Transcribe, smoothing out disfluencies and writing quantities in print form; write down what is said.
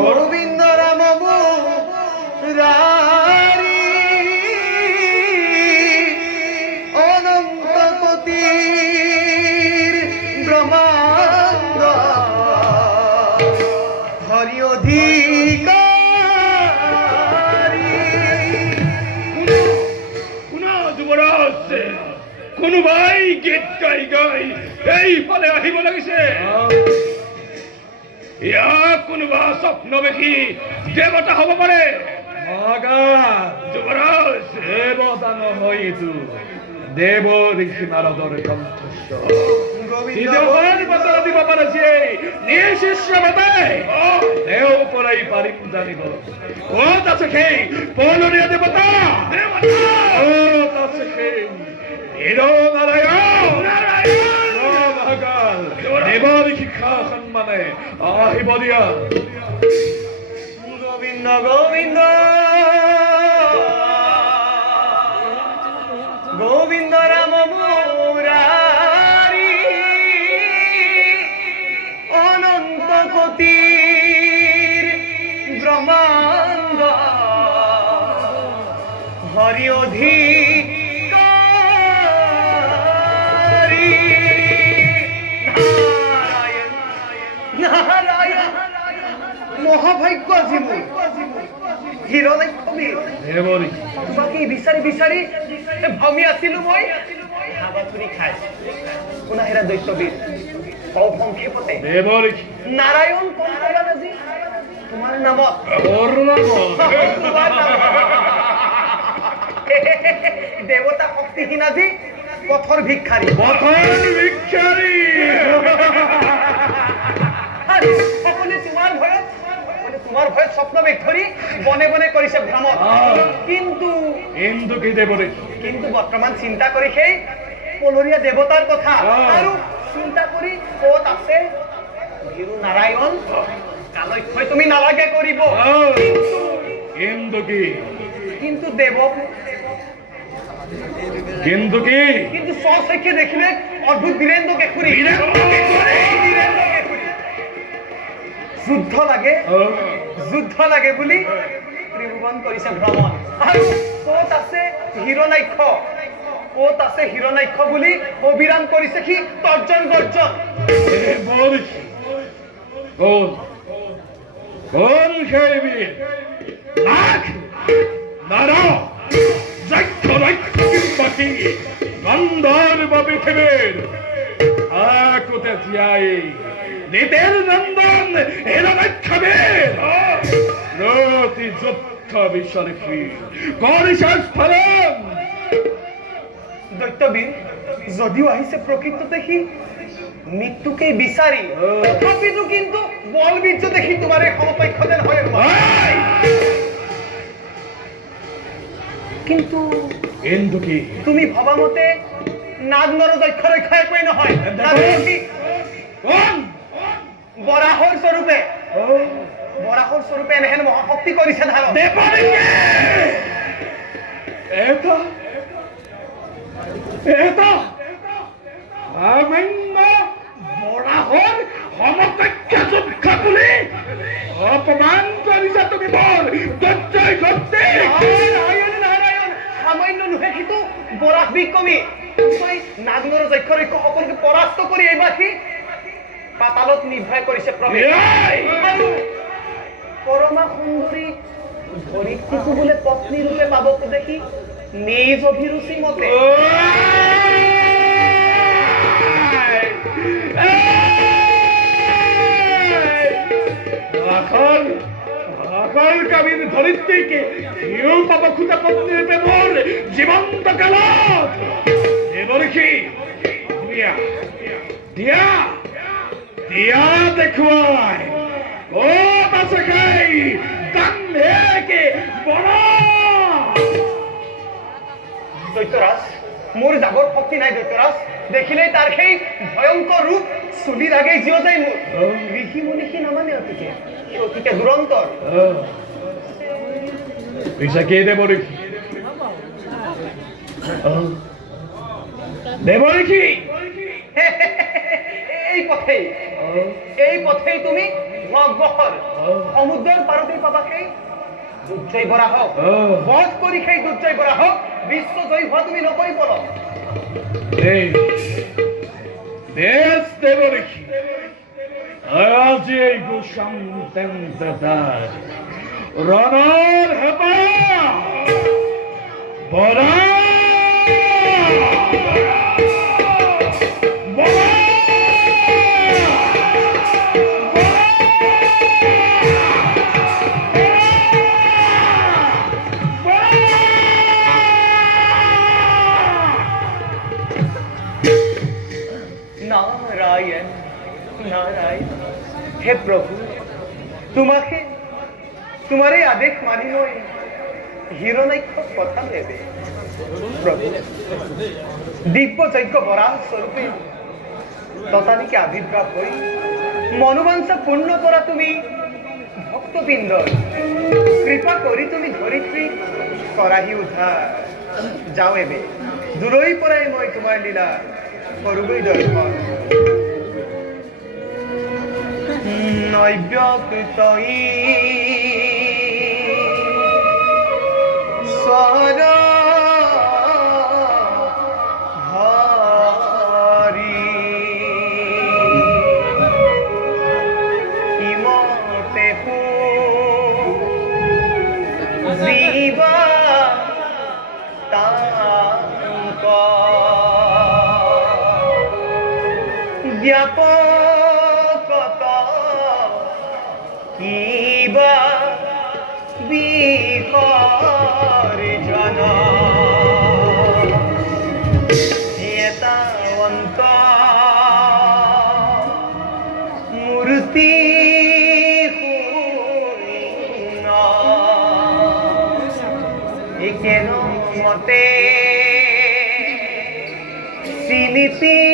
গোবিন্দ রাম মুরারি অনন্ত কোটির ব্রহ্মাণ্ড হরি অধিকারী। কোনোবাই গীত গাই গাই এইফালে আহিব লাগিছে। কোনোবা স্বপ্ন দেখি দেৱতা হ'ব পাৰে। যুৱৰাজ, দেৱতা নহয়, এইটো দেৱ ঋষি নাৰদৰ কণ্ঠস্বৰ। বতৰা দিব পাৰিছে নিশিষ্য বাবাই, তেওঁ পৰাই পাৰিম জানিব ক'ত আছে সেই পৌলনীয়া দেৱতা, ক'ত আছে সেই দেৱৰ শিক্ষা সন্মানে আহিব দিয়া। গোবিন্দ গোবিন্দ গোবিন্দ রাম মুরারি অনন্ত কোটির ব্রহ্মাণ্ড হরি অধিকারী। নারায়ণ মহাভাগ্য জীবন হিরণ্যকবি বাকি বিচাৰি বিচাৰি ভামি আছিলো মই হাবাথুৰি খাই শুনাহেৰা দৈত্যবীৰ কওঁ সংক্ষেপতে নাৰায়ণ কণ্ঠবালাজী তোমাৰ নামত দেৱতা শক্তিহীন আজি পথৰ ভিক্ষাৰী সকলোৱে তোমাৰ ভয়ত স্বপ্ন বেগ ধৰি বনে বনে কৰিছে ভ্ৰমণ। কিন্তু বৰ্তমান চিন্তা কৰি সেই পলৰীয়া দেৱতাৰ কথা আৰু চিন্তা কৰি ক'ত আছে ভীৰু নাৰায়ণ কালক্ষয় তুমি নালাগে কৰিব। কিন্তু দেৱ কিন্তু স্বচক্ষে দেখিলে অদ্ভুত বীৰেন্দ্ৰ কেশৰী যুদ্ধ লাগে বুলি ত্ৰিভুৱন কৰিছে ভ্ৰমণ। আৰু ক'ত আছে হিৰণ্যাক্ষ বুলি অভিৰাম কৰিছে সি তৰ্জন গৰ্জন। নিতের নন্দন হিরণ্যাক্ষের রতি যুদ্ধ বিশ্বরূপী করিসার স্ফলন। দৈত্যবীৰ যদিও আহিছে প্ৰকৃত দেখি মৃত্যুকে বিচাৰি, তথাপিতো কিন্তু বল বীৰ্য দেখি তোমাৰ এই সমপক্ষ যেন হয়। কিন্তু কি তুমি ভবা মতে নাগ নৰ যক্ষ ৰক্ষা একোৱেই নহয়। বৰাহৰ স্বৰূপে এনেহেন মহাশক্তি কৰিছে ধাৰণ। বৰাহৰ সমকক্ষ যুদ্ধ বুলি অপমান কৰিছা তুমি মোৰ। নাৰায়ণ সামান্য নুহে সিটো বৰাহ বিক্ৰমী নাগনৰ যক্ষ ৰক্ষ সকলোকে পৰাস্ত কৰি এইবাৰ সি পাতালত নিৰ্ভয় কৰিছে প্ৰৱেশ। পৰমা সুন্দৰী ধৰিত্ৰীকো বোলে পত্নী ৰূপে পাব দেখি নিজ অভিৰুচি মতে ধরিত্রীকে কেউ পাব খুঁজে পত্নী রূপে মোর জীবন্ত কালত দিয়া দেখুৱাই ক'ত আছে সেই দামকে বড়। দৈত্যৰাজ, মোৰ যাবৰ শক্তি নাই দৈত্যৰাজ। দেখিলেই তাৰ সেই ভয়ংকৰ ৰূপ চুলিৰ আগেই জিয় যায় মোৰ ঋষি মুনি সি নামানে অতিকে সি অতিকে দুৰন্তৰ পিছে কে দেৱঋষি দেৱঋষি এই পথেই তুমি অগ্ৰসৰ সমুদ্ৰৰ পাৰতেই পাবা সেই দুৰ্জয় বৰাহক বধ কৰি সেই দুৰ্জয় বৰাহক বিশ্ব জয়ী হোৱা তুমি নকৰি পল বেশ দেৱঋষি আজি এই কুসন্তেন্দ্ৰতাৰ ৰণৰ হেঁপাহ বৰা नारायण नारायण हे प्रभु तुम्हारे तुम्हारे आदेश मानी মই হিরণাক্ষ কথা ভেবে প্রভু দিব্য যজ্ঞ বরাহ স্বরূপে ততালিকে আবির্ভাব হই মনোবাঞ্ছা পূর্ণ করা তুমি ভক্তবৃন্দ কৃপা করি তুমি ধরিত্রী কৰাহি উদ্ধার যাও এবে দূৰৈ পৰাই মই তোমাৰ লীলা করুগৈ দর্শন নৈব্যকৃতই স্বর হরি ইমতে জীবা তাঙ্ক ব্যাপকত কিবা বিপর্জন এতাবন্ত মূর্তি কেন মতে স্মৃতি